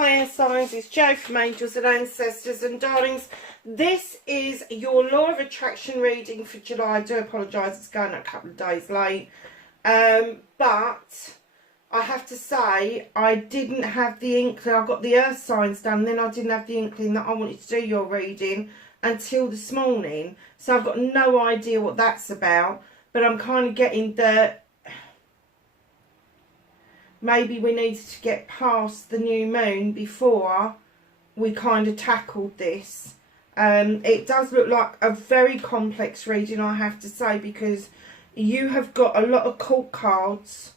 Hi signs, it's Jo from Angels and Ancestors, and darlings, this is your Law of Attraction reading for July. I do apologise, it's going a couple of days late, but I have to say I didn't have the inkling. I got the earth signs done, then I didn't have the inkling that I wanted to do your reading until this morning, so I've got no idea what that's about, but I'm kind of getting the maybe we needed to get past the new moon before we kind of tackled this. It does look like a very complex reading, I have to say, because you have got a lot of court cards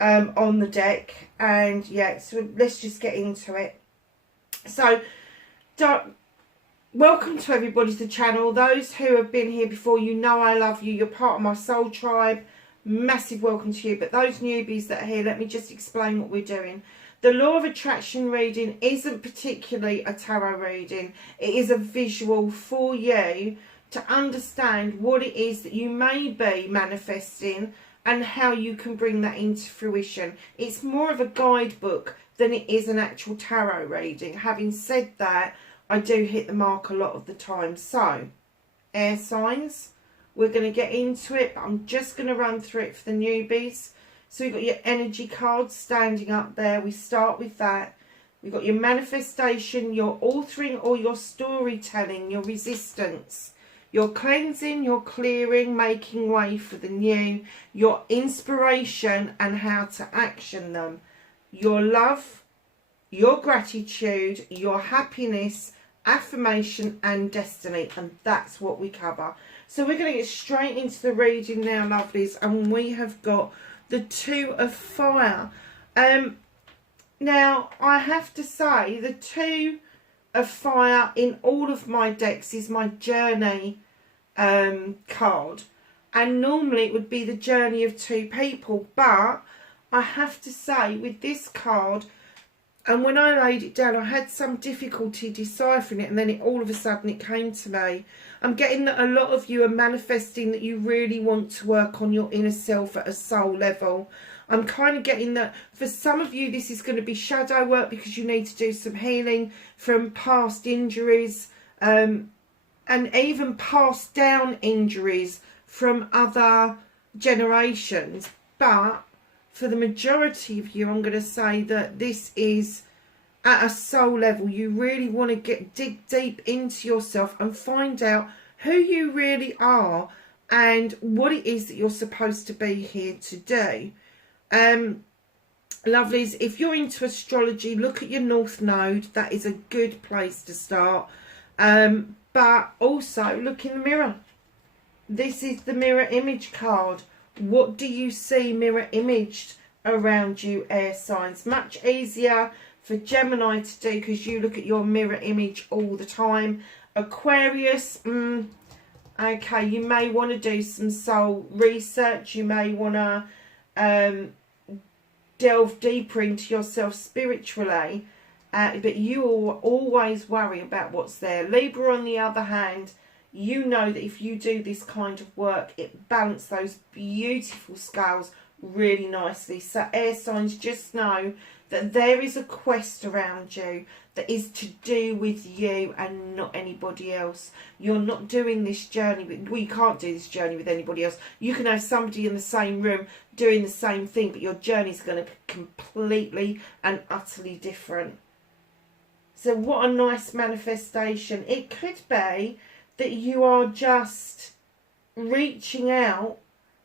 on the deck, and yeah, so let's just get into it. So welcome to everybody to the channel. Those who have been here before, you know I love you, you're part of my soul tribe. Massive welcome to you. But those newbies that are here, let me just explain what we're doing. The Law of Attraction reading isn't particularly a tarot reading. It is a visual for you to understand what it is that you may be manifesting and how you can bring that into fruition. It's more of a guidebook than it is an actual tarot reading. Having said that, I do hit the mark a lot of the time. So, air signs, we're going to get into it, but I'm just going to run through it for the newbies. So we've got your energy cards standing up there. We start with that. We've got your manifestation, your authoring or your storytelling, your resistance, your cleansing, your clearing, making way for the new, your inspiration and how to action them, your love, your gratitude, your happiness, affirmation and destiny. And that's what we cover. So we're going to get straight into the reading now, lovelies, and we have got the Two of Fire. Now, I have to say, the Two of Fire in all of my decks is my journey card. And normally it would be the journey of two people. But I have to say, with this card, and when I laid it down, I had some difficulty deciphering it, and then all of a sudden it came to me. I'm getting that a lot of you are manifesting that you really want to work on your inner self at a soul level. I'm kind of getting that for some of you this is going to be shadow work because you need to do some healing from past injuries and even passed down injuries from other generations. But for the majority of you, I'm going to say that this is at a soul level. You really want to dig deep into yourself and find out who you really are and what it is that you're supposed to be here to do. Lovelies, if you're into astrology, look at your North Node. That is a good place to start. But also look in the mirror. This is the mirror image card. What do you see mirror imaged around you, air signs? Much easier for Gemini to do because you look at your mirror image all the time. Aquarius, okay, you may want to do some soul research. You may want to delve deeper into yourself spiritually. But you will always worry about what's there. Libra, on the other hand, you know that if you do this kind of work, it balances those beautiful scales really nicely. So air signs, just know that there is a quest around you that is to do with you and not anybody else. You're not doing this journey with, well, you can't do this journey with anybody else. You can have somebody in the same room doing the same thing, but your journey is going to be completely and utterly different. So what a nice manifestation. It could be that you are just reaching out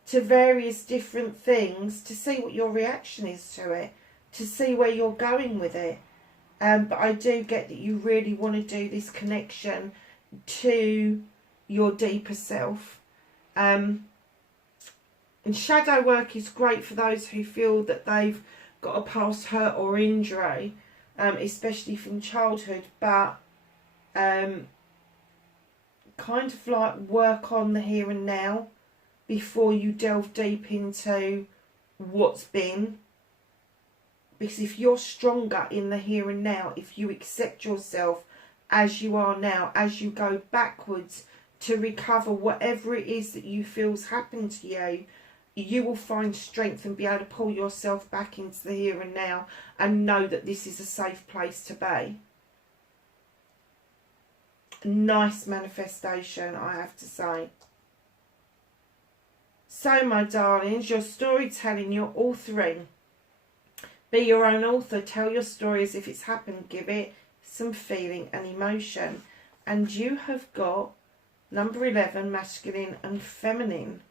to various different things to see what your reaction is to it, to see where you're going with it. But I do get that you really want to do this connection to your deeper self. And shadow work is great for those who feel that they've got a past hurt or injury, especially from childhood, but kind of like work on the here and now before you delve deep into what's been. Because if you're stronger in the here and now, if you accept yourself as you are now, as you go backwards to recover whatever it is that you feel's happened to you, you will find strength and be able to pull yourself back into the here and now and know that this is a safe place to be. Nice manifestation, I have to say. So, my darlings, your storytelling, your authoring. Be your own author. Tell your story as if it's happened. Give it some feeling and emotion. And you have got number 11, masculine and feminine.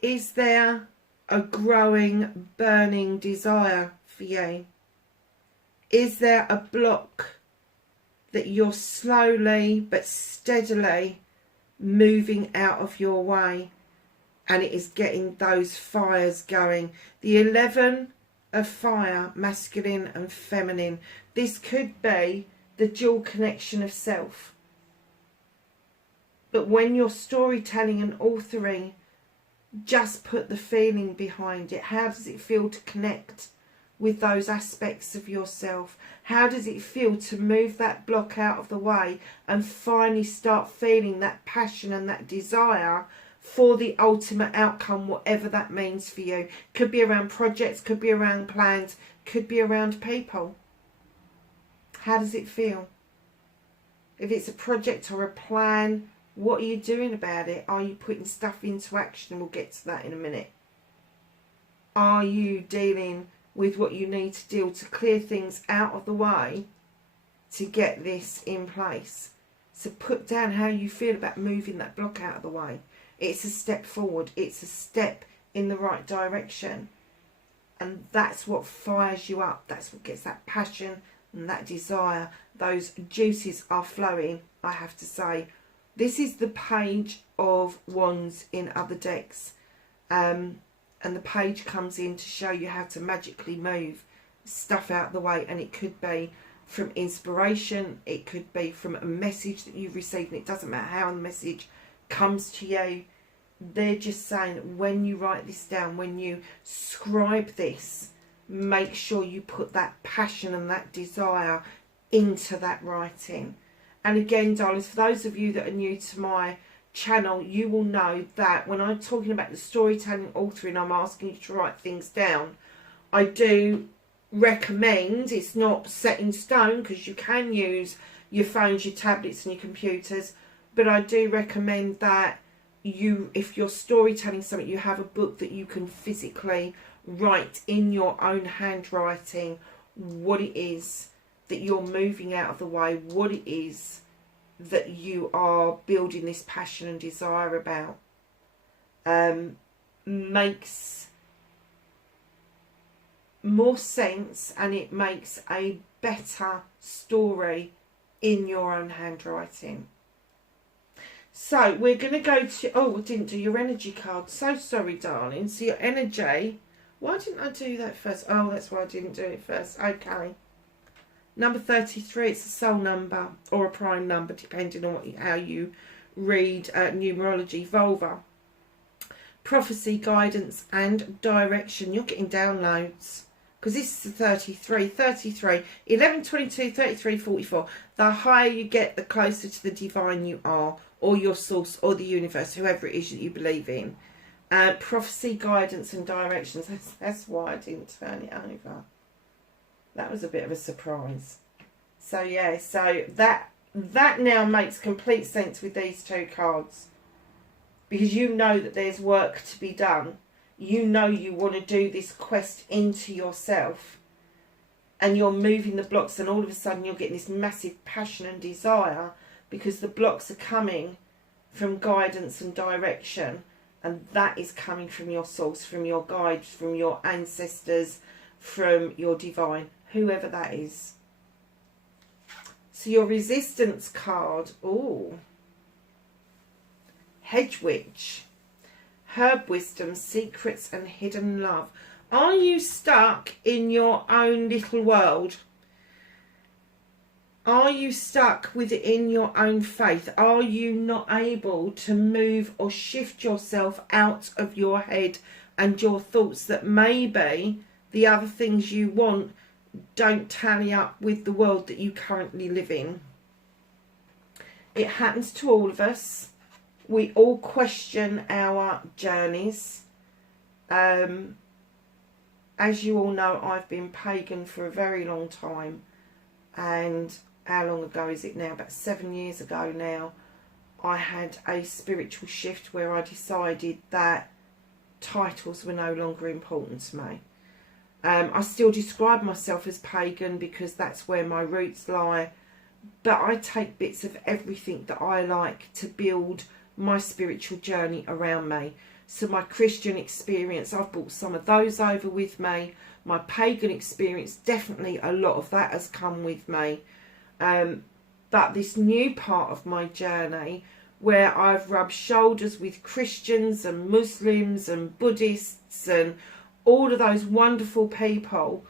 Is there a growing, burning desire for you? Is there a block that you're slowly but steadily moving out of your way, and it is getting those fires going? The 11 of fire, masculine and feminine. This could be the dual connection of self. But when you're storytelling and authoring, just put the feeling behind it. How does it feel to connect with those aspects of yourself? How does it feel to move that block out of the way and finally start feeling that passion and that desire for the ultimate outcome, whatever that means for you? Could be around projects, could be around plans, could be around people. How does it feel? If it's a project or a plan, what are you doing about it? Are you putting stuff into action? We'll get to that in a minute. Are you dealing with what you need to deal to clear things out of the way to get this in place? So put down how you feel about moving that block out of the way. It's a step forward. It's a step in the right direction. And that's what fires you up. That's what gets that passion and that desire. Those juices are flowing, I have to say. This is the Page of Wands in other decks. And the page comes in to show you how to magically move stuff out of the way. And it could be from inspiration. It could be from a message that you've received. And it doesn't matter how the message comes to you. They're just saying, when you write this down, when you scribe this, make sure you put that passion and that desire into that writing. And again, darlings, for those of you that are new to my channel, you will know that when I'm talking about the storytelling, authoring, I'm asking you to write things down. I do recommend, it's not set in stone because you can use your phones, your tablets and your computers, but I do recommend that you, if you're storytelling something, you have a book that you can physically write in your own handwriting what it is that you're moving out of the way, what it is that you are building this passion and desire about. Makes more sense, and it makes a better story in your own handwriting. So we're going to go to, oh, I didn't do your energy card. So sorry, darling. So your energy, why didn't I do that first? Oh, that's why I didn't do it first. Okay. Number 33, it's a soul number or a prime number, depending on how you read numerology. Vulva. Prophecy, guidance and direction. You're getting downloads. Because this is 33, 33, 11, 22, 33, 44. The higher you get, the closer to the divine you are, or your source, or the universe, whoever it is that you believe in. Prophecy, guidance and directions. That's why I didn't turn it over. That was a bit of a surprise. So yeah, so that now makes complete sense with these two cards. Because you know that there's work to be done. You know you want to do this quest into yourself. And you're moving the blocks, and all of a sudden you're getting this massive passion and desire because the blocks are coming from guidance and direction. And that is coming from your source, from your guides, from your ancestors, from your divine, whoever that is. So your resistance card, ooh, Hedge Witch, Herb Wisdom, Secrets and Hidden Love. Are you stuck in your own little world? Are you stuck within your own faith? Are you not able to move or shift yourself out of your head and your thoughts that maybe the other things you want don't tally up with the world that you currently live in? It happens to all of us. We all question our journeys. As you all know, I've been pagan for a very long time. And how long ago is it now? About 7 years ago now. I had a spiritual shift where I decided that titles were no longer important to me. I still describe myself as pagan because that's where my roots lie. But I take bits of everything that I like to build my spiritual journey around me. So my Christian experience, I've brought some of those over with me. My pagan experience, definitely a lot of that has come with me. But this new part of my journey, where I've rubbed shoulders with Christians and Muslims and Buddhists and all of those wonderful people,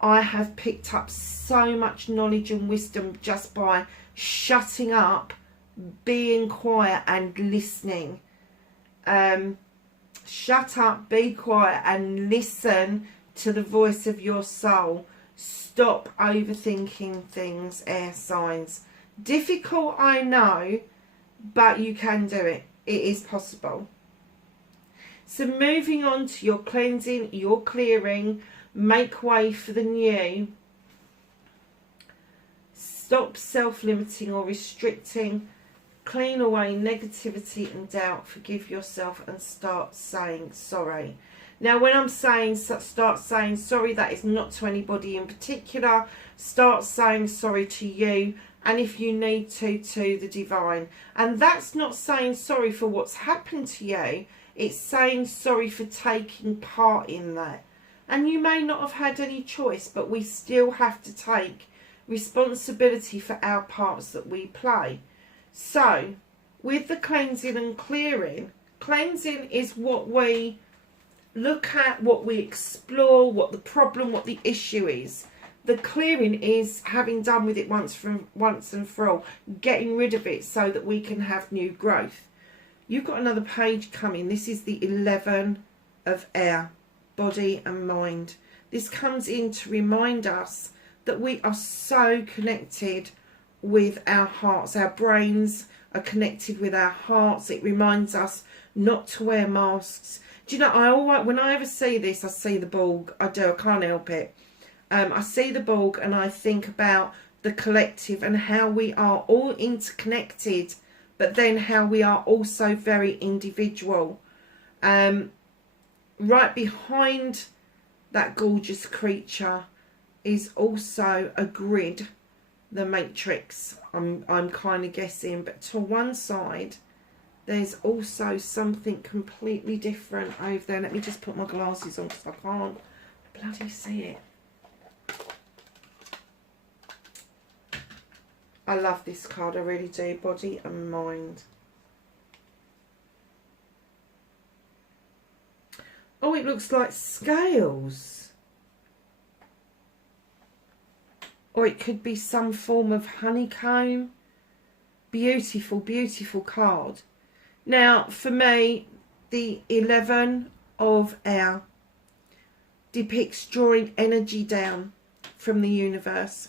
I have picked up so much knowledge and wisdom just by shutting up, being quiet and listening. Shut up, be quiet and listen to the voice of your soul. Stop overthinking things, air signs. Difficult, I know, but you can do it. It is possible. So moving on to your cleansing, your clearing, make way for the new. Stop self-limiting or restricting. Clean away negativity and doubt. Forgive yourself and start saying sorry. Now, when I'm saying start saying sorry, that is not to anybody in particular. Start saying sorry to you, and if you need to the divine. And that's not saying sorry for what's happened to you. It's saying sorry for taking part in that. And you may not have had any choice, but we still have to take responsibility for our parts that we play. So, with the cleansing and clearing, cleansing is what we look at, what we explore, what the problem, what the issue is. The clearing is having done with it once and for all, getting rid of it so that we can have new growth. You've got another page coming. This is the 11 of air, body and mind. This comes in to remind us that we are so connected with our hearts. Our brains are connected with our hearts. It reminds us not to wear masks. Do you know, when I ever see this, I see the Borg. I do, I can't help it. I see the Borg and I think about the collective and how we are all interconnected, but then how we are also very individual. Right behind that gorgeous creature is also a grid, the matrix. I'm kind of guessing, but to one side there's also something completely different over there. Let me just put my glasses on because I can't bloody see it. I love this card, I really do. Body and mind. Oh, it looks like scales. Or it could be some form of honeycomb. Beautiful, beautiful card. Now, for me, the 11 of air depicts drawing energy down from the universe.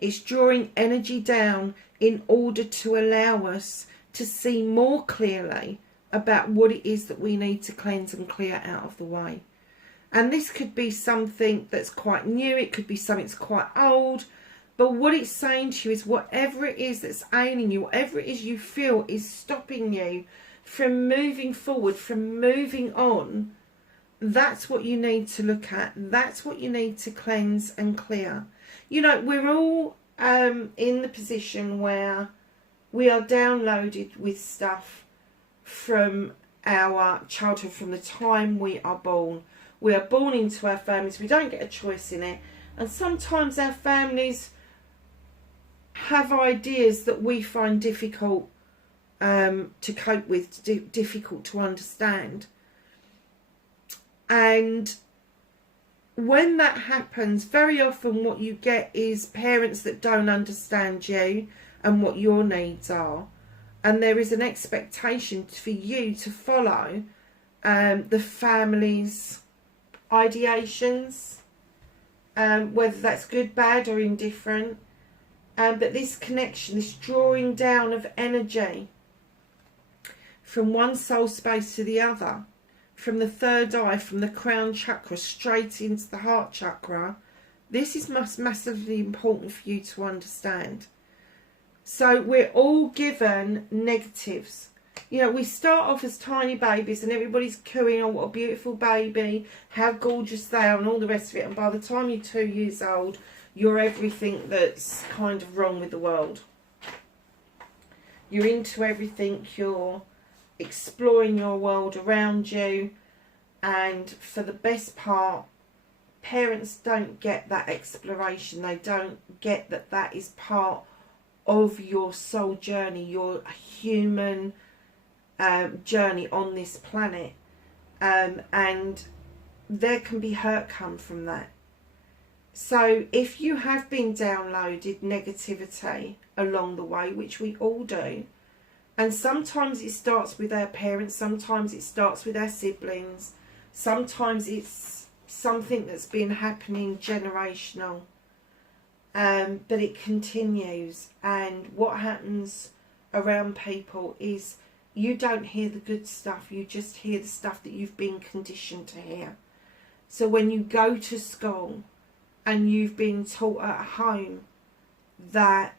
It's drawing energy down in order to allow us to see more clearly about what it is that we need to cleanse and clear out of the way. And this could be something that's quite new, it could be something that's quite old, but what it's saying to you is whatever it is that's ailing you, whatever it is you feel is stopping you from moving forward, from moving on, that's what you need to look at. That's what you need to cleanse and clear. You know, we're all in the position where we are downloaded with stuff from our childhood, from the time we are born. We are born into our families. We don't get a choice in it. And sometimes our families have ideas that we find difficult to cope with, difficult to understand. And when that happens, very often what you get is parents that don't understand you and what your needs are. And there is an expectation for you to follow the family's ideations, whether that's good, bad or indifferent. But this connection, this drawing down of energy, from one soul space to the other, from the third eye, from the crown chakra straight into the heart chakra. This is massively important for you to understand. So we're all given negatives. You know, we start off as tiny babies and everybody's cooing on what a beautiful baby, how gorgeous they are and all the rest of it. And by the time you're 2 years old, you're everything that's kind of wrong with the world. You're into everything, you're exploring your world around you. And for the best part, parents don't get that exploration. They don't get that that is part of your soul journey, your human journey on this planet, and there can be hurt come from that. So if you have been downloaded negativity along the way, which we all do, and sometimes it starts with our parents, sometimes it starts with our siblings, sometimes it's something that's been happening generational, but it continues. And what happens around people is you don't hear the good stuff, you just hear the stuff that you've been conditioned to hear. So when you go to school and you've been taught at home that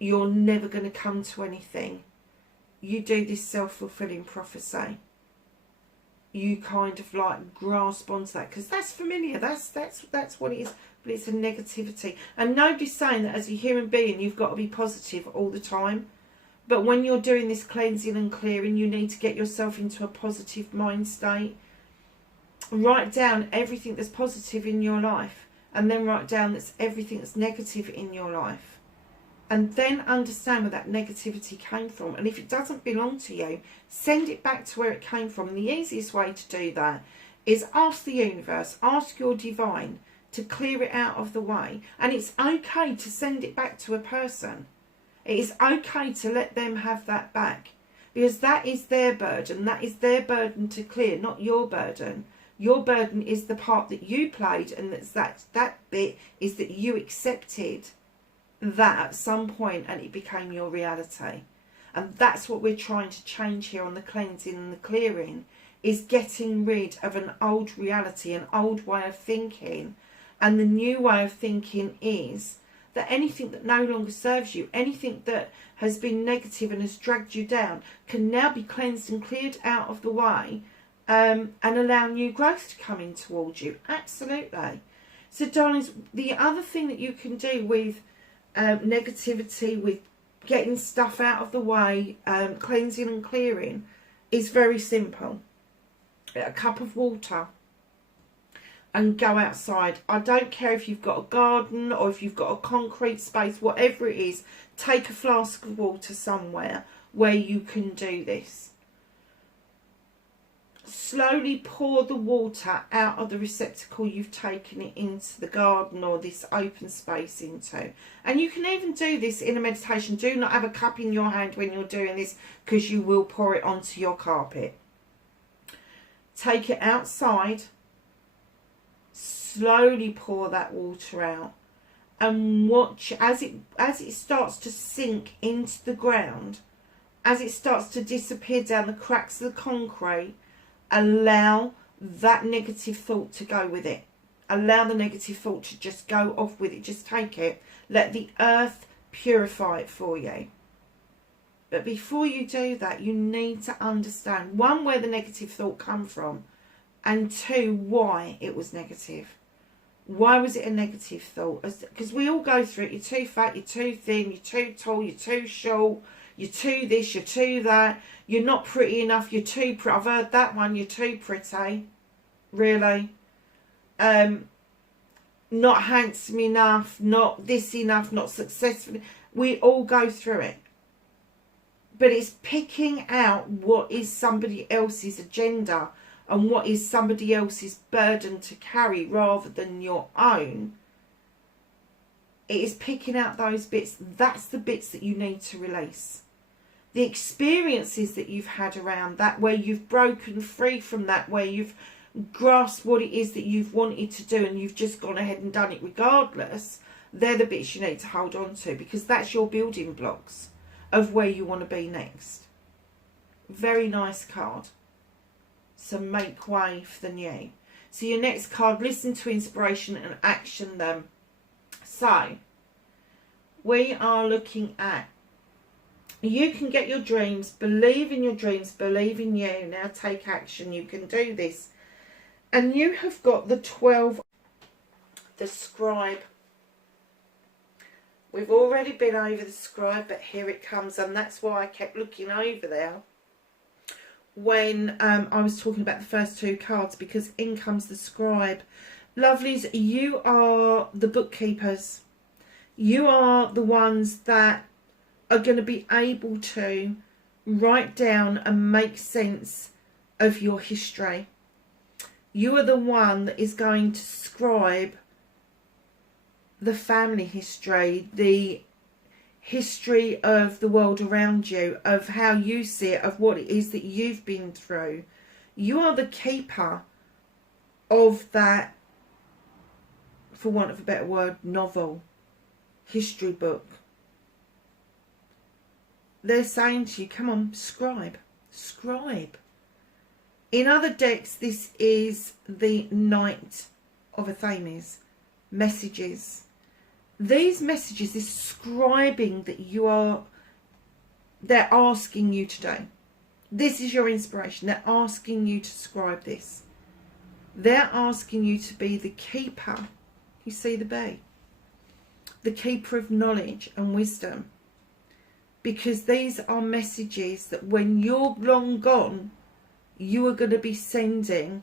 you're never going to come to anything, you do this self-fulfilling prophecy. You kind of like grasp onto that because that's familiar. That's what it is. But it's a negativity, and nobody's saying that as a human being you've got to be positive all the time. But when you're doing this cleansing and clearing, you need to get yourself into a positive mind state. Write down everything that's positive in your life, and then write down that's everything that's negative in your life, and then understand where that negativity came from. And if it doesn't belong to you, send it back to where it came from. And the easiest way to do that is ask the universe, ask your divine to clear it out of the way. And it's okay to send it back to a person. It is okay to let them have that back, because that is their burden. That is their burden to clear, not your burden. Your burden is the part that you played, and that bit is that you accepted that at some point and it became your reality. And that's what we're trying to change here on the cleansing and the clearing, is getting rid of an old reality, an old way of thinking. And the new way of thinking is that anything that no longer serves you, anything that has been negative and has dragged you down, can now be cleansed and cleared out of the way, and allow new growth to come in towards you. Absolutely. So darlings, the other thing that you can do with negativity, with getting stuff out of the way, cleansing and clearing, is very simple. A cup of water and go outside. I don't care if you've got a garden or if you've got a concrete space, whatever it is, take a flask of water somewhere where you can do this. Slowly pour the water out of the receptacle you've taken it into the garden or this open space into. And you can even do this in a meditation. Do not have a cup in your hand when you're doing this, because you will pour it onto your carpet. Take it outside. Slowly pour that water out and watch as it starts to sink into the ground, as it starts to disappear down the cracks of the concrete. Allow that negative thought to go with it. Allow the negative thought to just go off with it. Just take it. Let the earth purify it for you. But before you do that, you need to understand, one, where the negative thought come from, and two, why it was negative. Why was it a negative thought? Because we all go through it. You're too fat, you're too thin, you're too tall, you're too short, you're too this, you're too that, you're not pretty enough, you're too pretty. I've heard that one, you're too pretty. Really? Not handsome enough, not this enough, not successful. We all go through it. But it's picking out what is somebody else's agenda and what is somebody else's burden to carry rather than your own. It is picking out those bits. That's the bits that you need to release. The experiences that you've had around that, where you've broken free from that, where you've grasped what it is that you've wanted to do and you've just gone ahead and done it regardless, they're the bits you need to hold on to, because that's your building blocks of where you want to be next. Very nice card. So make way for the new. So your next card, listen to inspiration and action them. So we are looking at, you can get your dreams, believe in your dreams, believe in you. Now take action. You can do this. And you have got the 12, the scribe. We've already been over the scribe, but here it comes. And that's why I kept looking over there when I was talking about the first two cards, because in comes the scribe. Lovelies, you are the bookkeepers. You are the ones that are going to be able to write down and make sense of your history. You are the one that is going to scribe the family history, the history of the world around you, of how you see it, of what it is that you've been through. You are the keeper of that, for want of a better word, novel, history book. They're saying to you, come on, scribe, scribe. In other decks, this is the Knight of Athames, messages. These messages, this scribing that you are, they're asking you to do. This is your inspiration. They're asking you to scribe this. They're asking you to be the keeper. You see the bee? The keeper of knowledge and wisdom. Because these are messages that when you're long gone, you are going to be sending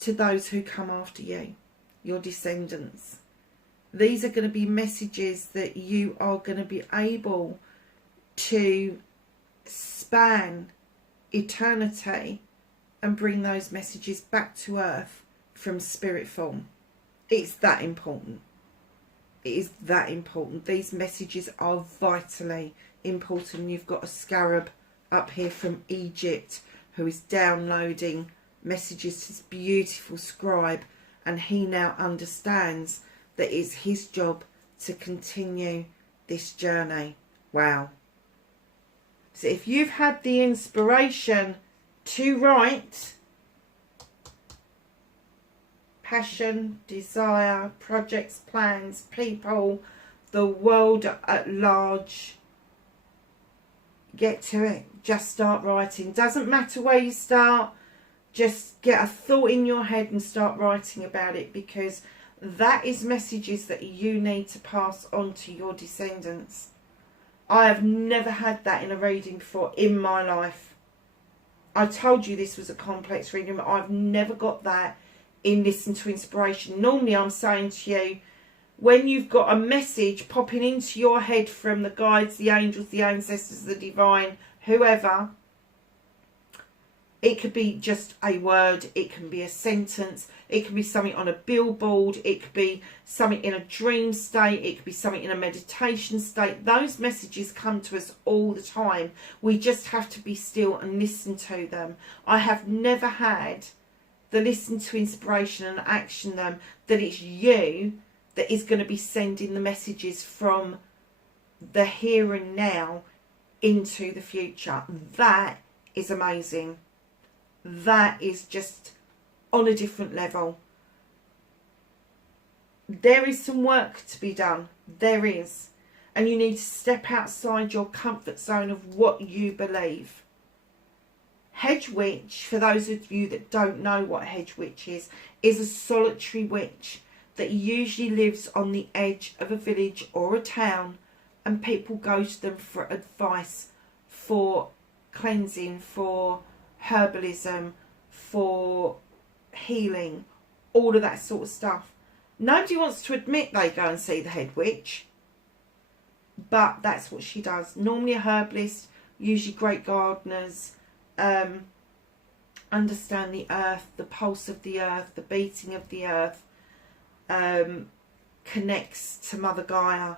to those who come after you, your descendants. These are going to be messages that you are going to be able to span eternity and bring those messages back to earth from spirit form. It's that important. It is that important. These messages are vitally important. You've got a scarab up here from Egypt who is downloading messages to this beautiful scribe, and he now understands that it's his job to continue this journey. Wow. So if you've had the inspiration to write, passion, desire, projects, plans, people, the world at large, get to it. Just start writing. Doesn't matter where you start. Just get a thought in your head and start writing about it, because that is messages that you need to pass on to your descendants. I have never had that in a reading before in my life. I told you this was a complex reading, but I've never got that in Listen to Inspiration. Normally I'm saying to you, when you've got a message popping into your head from the guides, the angels, the ancestors, the divine, whoever, it could be just a word, it can be a sentence, it can be something on a billboard, it could be something in a dream state, it could be something in a meditation state. Those messages come to us all the time. We just have to be still and listen to them. I have never had the Listen to Inspiration and action them, that it's you that is going to be sending the messages from the here and now into the future. That is amazing. That is just on a different level. There is some work to be done. There is. And you need to step outside your comfort zone of what you believe. Hedge witch, for those of you that don't know what a hedge witch is a solitary witch that usually lives on the edge of a village or a town, and people go to them for advice, for cleansing, for herbalism, for healing, all of that sort of stuff. Nobody wants to admit they go and see the head witch, but that's what she does. Normally a herbalist, usually great gardeners, understand the earth, the pulse of the earth, the beating of the earth, connects to Mother Gaia.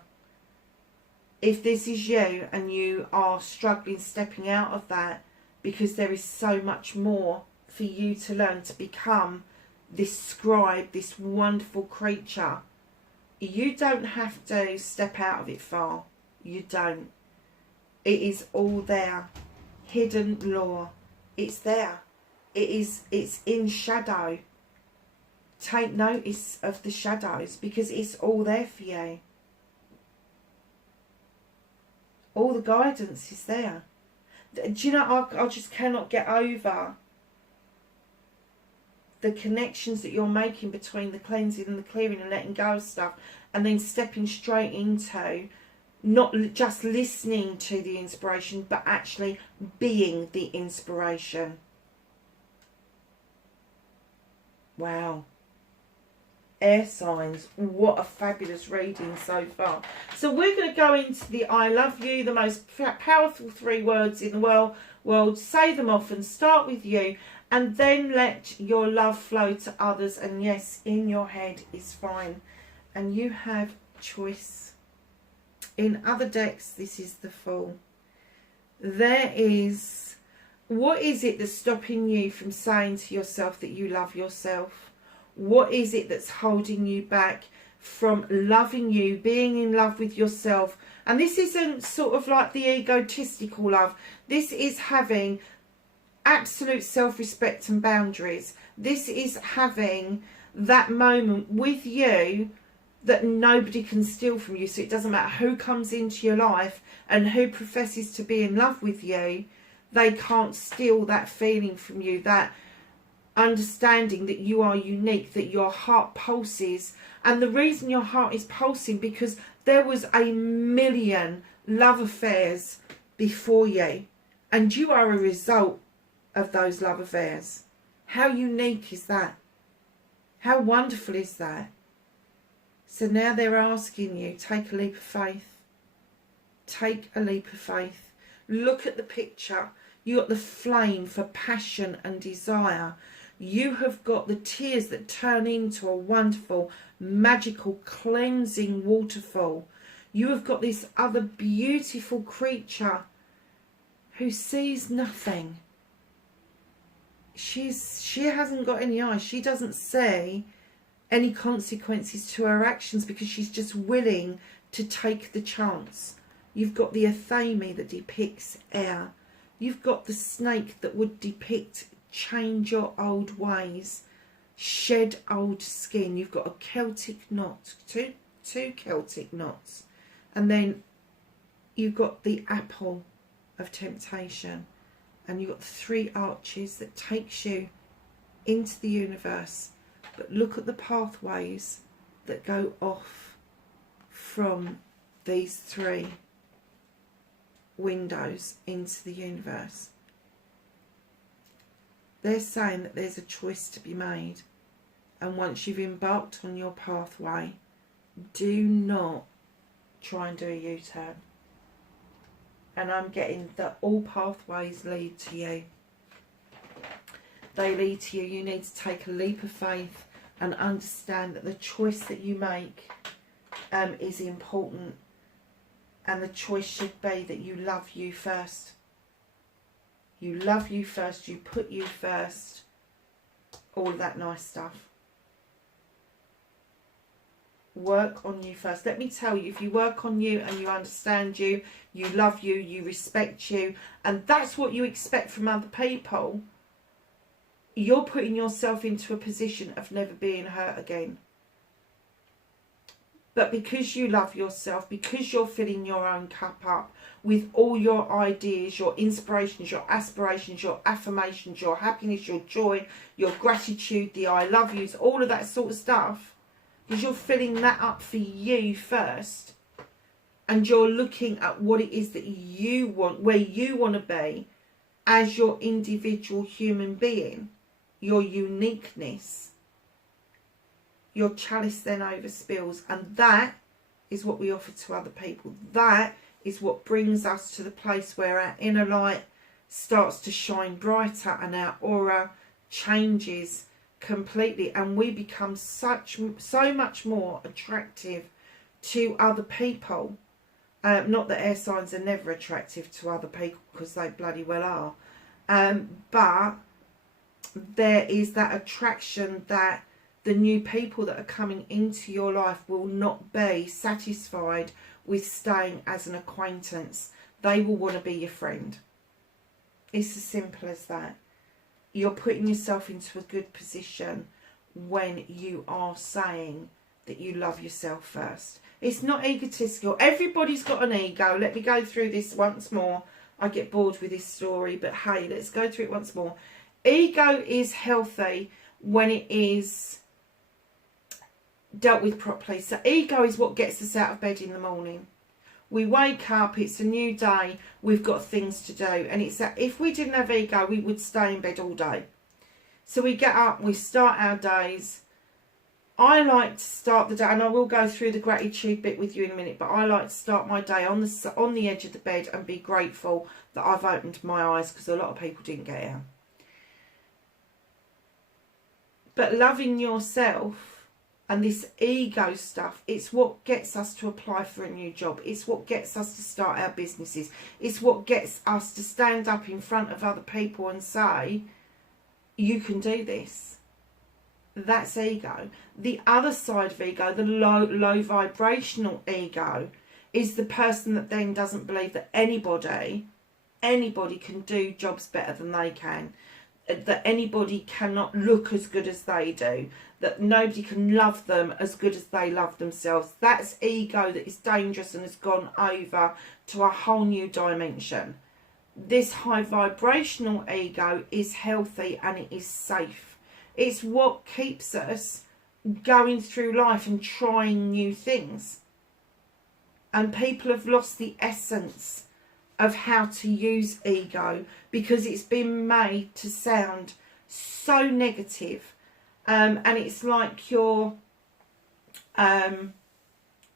If this is you and you are struggling stepping out of that, because there is so much more for you to learn to become this scribe, this wonderful creature, you don't have to step out of it far. You don't. It is all there, hidden law. It's there. It's in shadow. Take notice of the shadows, because it's all there for you. All the guidance is there. Do you know, I just cannot get over the connections that you're making between the cleansing and the clearing and letting go of stuff, and then stepping straight into not just listening to the inspiration, but actually being the inspiration. Wow. Air signs, what a fabulous reading so far. So we're going to go into the I love you, the most powerful 3 words in the world. Say them often, start with you, and then let your love flow to others. And yes, in your head is fine, and you have choice. In other decks, this is the Fool. There is, what is it that's stopping you from saying to yourself that you love yourself? What is it that's holding you back from loving you, being in love with yourself? And this isn't sort of like the egotistical love. This is having absolute self-respect and boundaries. This is having that moment with you that nobody can steal from you. So it doesn't matter who comes into your life and who professes to be in love with you, they can't steal that feeling from you, that understanding that you are unique, that your heart pulses. And the reason your heart is pulsing, because there was a million love affairs before you, and you are a result of those love affairs. How unique is that? How wonderful is that? So now they're asking you, take a leap of faith. Take a leap of faith. Look at the picture. You got the flame for passion and desire. You have got the tears that turn into a wonderful, magical, cleansing waterfall. You have got this other beautiful creature who sees nothing. She hasn't got any eyes. She doesn't see any consequences to her actions, because she's just willing to take the chance. You've got the Athame that depicts air. You've got the snake that would depict change your old ways, shed old skin. You've got a Celtic knot, two Celtic knots, and then you've got the apple of temptation, and you've got 3 arches that takes you into the universe. But look at the pathways that go off from these 3 windows into the universe. They're saying that there's a choice to be made, and once you've embarked on your pathway, do not try and do a U-turn. And I'm getting that all pathways lead to you. They lead to you. You need to take a leap of faith and understand that the choice that you make is important, and the choice should be that you love you first. You love you first, you put you first, all of that nice stuff. Work on you first. Let me tell you, if you work on you and you understand you, you love you, you respect you, and that's what you expect from other people, you're putting yourself into a position of never being hurt again. But because you love yourself, because you're filling your own cup up with all your ideas, your inspirations, your aspirations, your affirmations, your happiness, your joy, your gratitude, the I love yous, all of that sort of stuff, because you're filling that up for you first, and you're looking at what it is that you want, where you want to be as your individual human being, your uniqueness, your chalice then overspills. And that is what we offer to other people. That is what brings us to the place where our inner light starts to shine brighter and our aura changes completely, and we become so much more attractive to other people. Not that air signs are never attractive to other people, because they bloody well are, but there is that attraction that the new people that are coming into your life will not be satisfied with staying as an acquaintance. They will want to be your friend. It's as simple as that. You're putting yourself into a good position when you are saying that you love yourself first. It's not egotistical. Everybody's got an ego. Let me go through this once more. I get bored with this story, but hey, let's go through it once more. Ego is healthy when it is dealt with properly. So ego is what gets us out of bed in the morning. We wake up, it's a new day, we've got things to do. And it's that if we didn't have ego, we would stay in bed all day. So we get up, we start our days. I like to start the day, and I will go through the gratitude bit with you in a minute, but I like to start my day on the edge of the bed and be grateful that I've opened my eyes, because a lot of people didn't get out. But loving yourself and this ego stuff, it's what gets us to apply for a new job. It's what gets us to start our businesses. It's what gets us to stand up in front of other people and say, you can do this. That's ego. The other side of ego, the low vibrational ego, is the person that then doesn't believe that anybody can do jobs better than they can, that anybody cannot look as good as they do, that nobody can love them as good as they love themselves. That's ego that is dangerous and has gone over to a whole new dimension. This high vibrational ego is healthy and it is safe. It's what keeps us going through life and trying new things. And people have lost the essence of how to use ego because it's been made to sound so negative. And it's like your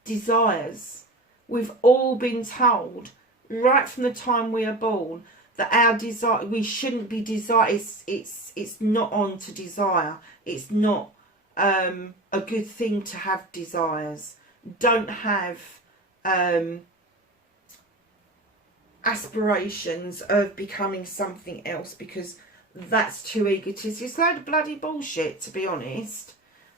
desires. We've all been told right from the time we are born that our desire, we shouldn't be desire. It's not on to desire. It's not a good thing to have desires. Don't have aspirations of becoming something else, because that's too egotistic. It's a load of bloody bullshit, to be honest.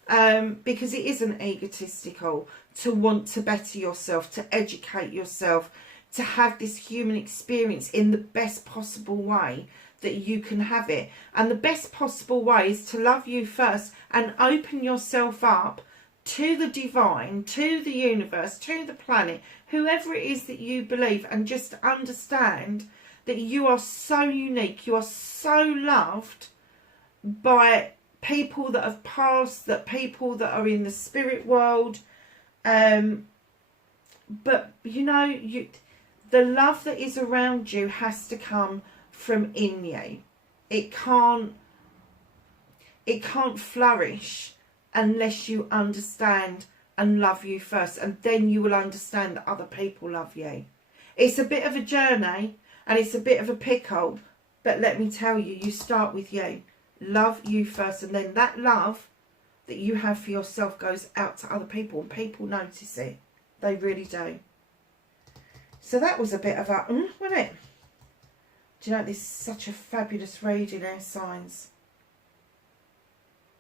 Because it isn't egotistical to want to better yourself, to educate yourself, to have this human experience in the best possible way that you can have it. And the best possible way is to love you first and open yourself up to the divine, to the universe, to the planet, whoever it is that you believe, and just understand that you are so unique, you are so loved by people that have passed, that people that are in the spirit world. But you know, the love that is around you has to come from in you. It can't flourish unless you understand and love you first, and then you will understand that other people love you. It's a bit of a journey and it's a bit of a pickle, but let me tell you, you start with you. Love you first, and then that love that you have for yourself goes out to other people, and people notice it. They really do. So that was a bit of a, wasn't it? Do you know, this is such a fabulous reading, air signs.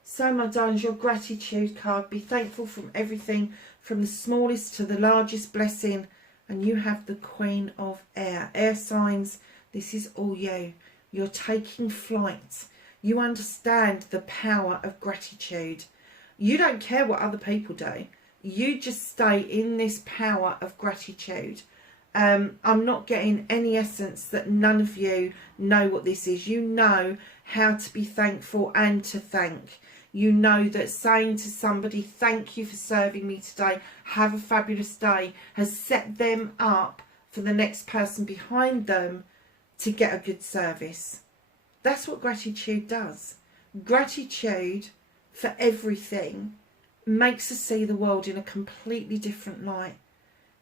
So, my darlings, your gratitude card. Be thankful from everything, from the smallest to the largest blessing. And you have the Queen of Air. Air signs, this is all you. You're taking flight. You understand the power of gratitude. You don't care what other people do. You just stay in this power of gratitude. I'm not getting any essence that none of you know what this is. You know how to be thankful and to thank. You know that saying to somebody, thank you for serving me today, have a fabulous day, has set them up for the next person behind them to get a good service. That's what gratitude does. Gratitude for everything makes us see the world in a completely different light.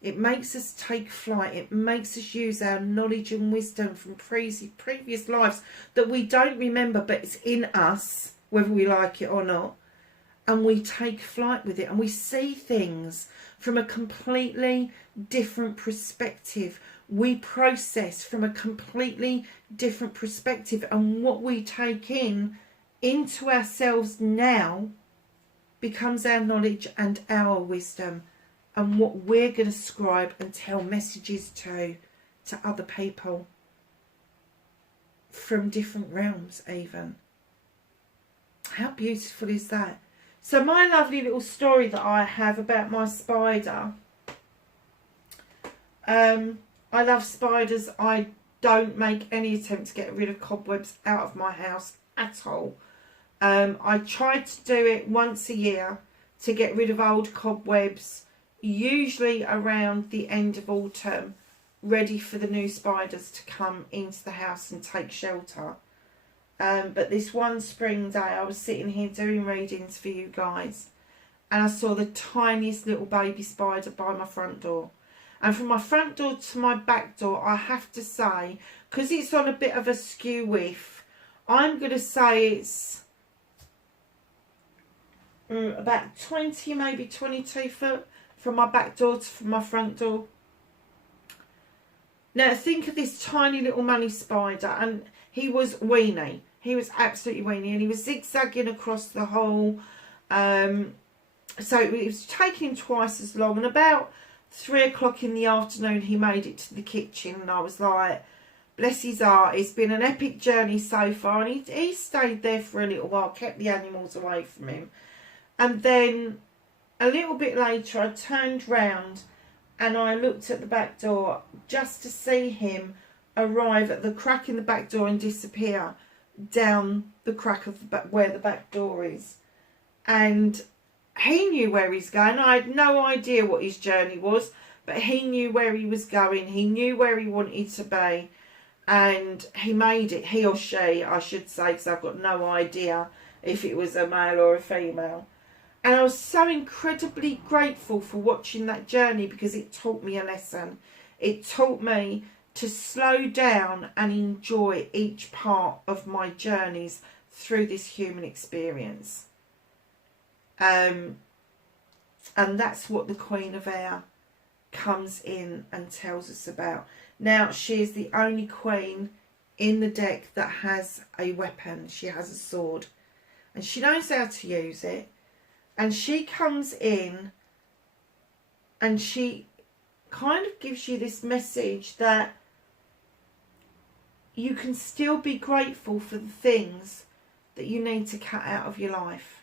It makes us take flight. It makes us use our knowledge and wisdom from previous lives that we don't remember, but it's in us, whether we like it or not. And we take flight with it, and we see things from a completely different perspective. We process from a completely different perspective, and what we take in into ourselves now becomes our knowledge and our wisdom, and what we're going to scribe and tell messages to other people. from different realms even. How beautiful is that? So my lovely little story that I have about my spider. I love spiders. I don't make any attempt to get rid of cobwebs out of my house at all. I try to do it once a year to get rid of old cobwebs, usually around the end of autumn, ready for the new spiders to come into the house and take shelter. But this one spring day, I was sitting here doing readings for you guys, and I saw the tiniest little baby spider by my front door. And from my front door to my back door, I have to say, because it's on a bit of a skew width, I'm going to say it's about 20, maybe 22 foot from my back door to my front door. Now think of this tiny little money spider, and he was weeny. He was absolutely weeny, and he was zigzagging across the hall. So it was taking him twice as long, and about 3 o'clock in the afternoon he made it to the kitchen, and I was like, bless his heart, it's been an epic journey so far. And he stayed there for a little while, kept the animals away from him. And then a little bit later I turned round and I looked at the back door just to see him arrive at the crack in the back door and disappear down the crack of the back, where the back door is. And he knew where he's going. I had no idea what his journey was, but he knew where he was going. He knew where he wanted to be, and he made it. He or she, I should say, because I've got no idea if it was a male or a female. And I was so incredibly grateful for watching that journey, because it taught me a lesson. It taught me to slow down and enjoy each part of my journeys through this human experience. And that's what the Queen of Air comes in and tells us about. Now, she is the only queen in the deck that has a weapon. She has a sword, and she knows how to use it. And she comes in and she kind of gives you this message that you can still be grateful for the things that you need to cut out of your life.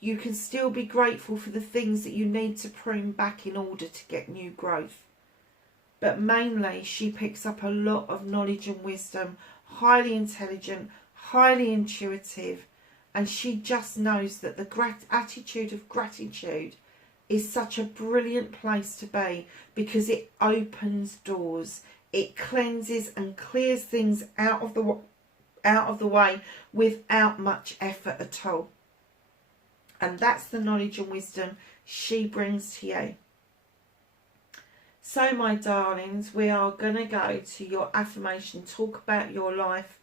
You can still be grateful for the things that you need to prune back in order to get new growth. But mainly, she picks up a lot of knowledge and wisdom, highly intelligent, highly intuitive, and she just knows that the attitude of gratitude is such a brilliant place to be, because it opens doors. It cleanses and clears things out of the way without much effort at all. And that's the knowledge and wisdom she brings to you. So, my darlings, we are going to go to your affirmation, talk about your life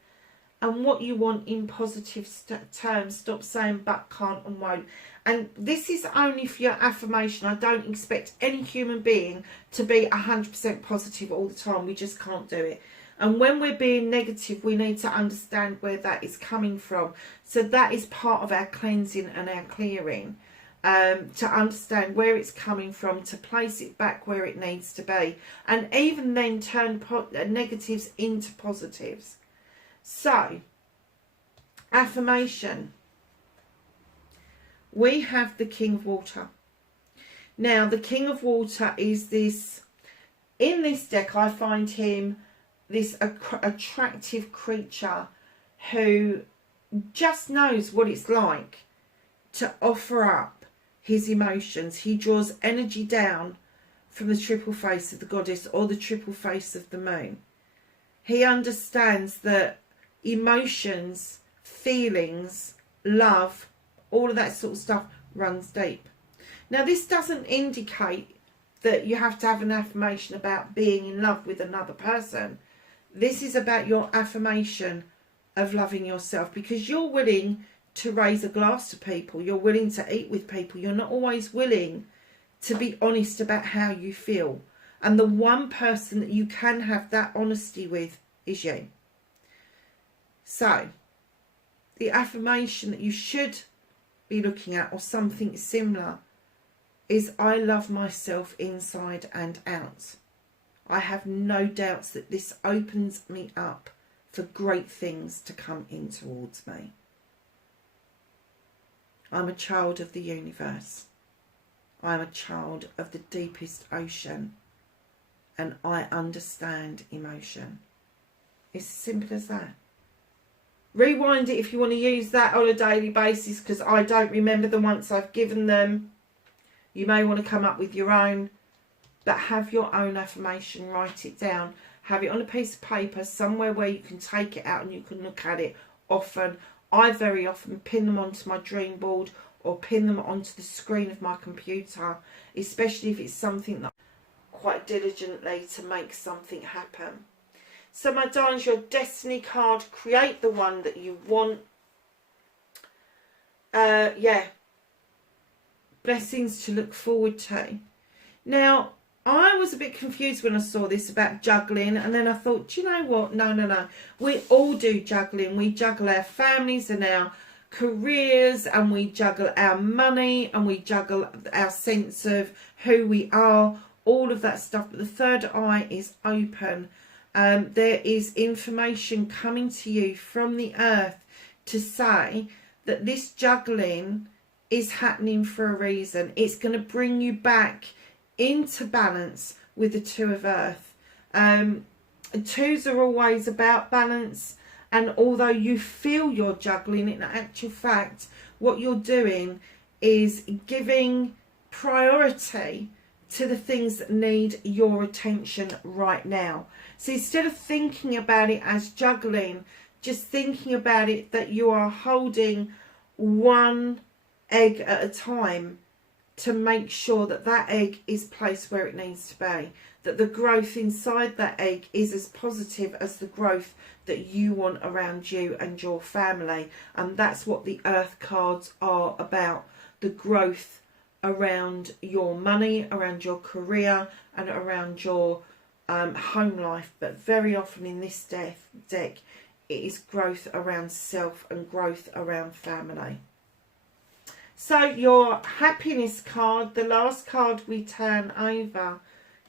and what you want in positive terms. Stop saying but, can't and won't. And this is only for your affirmation. I don't expect any human being to be 100% positive all the time. We just can't do it. And when we're being negative, we need to understand where that is coming from. So that is part of our cleansing and our clearing. To understand where it's coming from, to place it back where it needs to be. And even then turn negatives into positives. So, affirmation. We have the King of Water. Now, the King of Water is this, in this deck I find him this attractive creature who just knows what it's like to offer up his emotions. He draws energy down from the triple face of the goddess or the triple face of the moon. He understands that emotions, feelings, love, all of that sort of stuff runs deep. Now, this doesn't indicate that you have to have an affirmation about being in love with another person. This is about your affirmation of loving yourself, because you're willing to raise a glass to people. You're willing to eat with people. You're not always willing to be honest about how you feel. And the one person that you can have that honesty with is you. So, the affirmation that you should be looking at, or something similar, is I love myself inside and out. I have no doubts that this opens me up for great things to come in towards me. I'm a child of the universe. I'm a child of the deepest ocean, and I understand emotion. It's as simple as that. Rewind it if you want to use that on a daily basis, because I don't remember them once I've given them. You may want to come up with your own, but have your own affirmation, write it down. Have it on a piece of paper, somewhere where you can take it out and you can look at it often. I very often pin them onto my dream board or pin them onto the screen of my computer, especially if it's something that I quite diligently to make something happen. So my darlings, your destiny card, create the one that you want. Yeah. Blessings to look forward to. Now, I was a bit confused when I saw this about juggling, and then I thought, do you know what? No. We all do juggling. We juggle our families and our careers, and we juggle our money, and we juggle our sense of who we are, all of that stuff. But the third eye is open. There is information coming to you from the earth to say that this juggling is happening for a reason. It's going to bring you back into balance with the Two of Earth. Twos are always about balance, and although you feel you're juggling, in actual fact what you're doing is giving priority to the things that need your attention right now. So instead of thinking about it as juggling, just thinking about it that you are holding one egg at a time to make sure that that egg is placed where it needs to be, that the growth inside that egg is as positive as the growth that you want around you and your family. And that's what the earth cards are about, the growth around your money, around your career, and around your home life. But very often in this deck it is growth around self and growth around family. So your happiness card, the last card we turn over,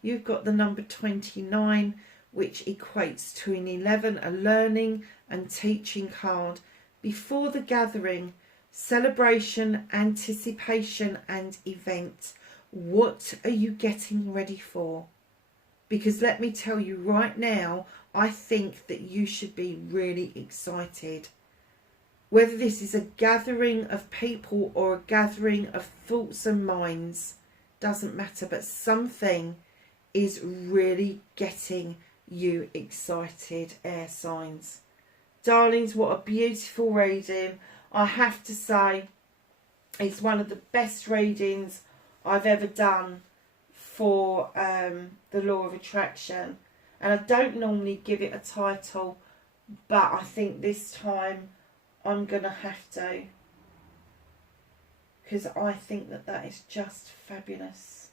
you've got the number 29, which equates to an 11, a learning and teaching card. Before the gathering, celebration, anticipation and event. What are you getting ready for? Because let me tell you right now, I think that you should be really excited. Whether this is a gathering of people or a gathering of thoughts and minds, doesn't matter, but something is really getting you excited, air signs. Darlings, what a beautiful reading. I have to say, it's one of the best readings I've ever done for the Law of Attraction. And I don't normally give it a title, but I think this time I'm going to have to, because I think that that is just fabulous.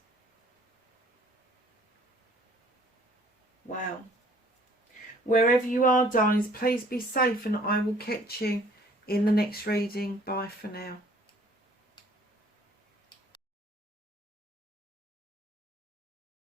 Wow. Wherever you are, darlings, please be safe, and I will catch you in the next reading. Bye for now.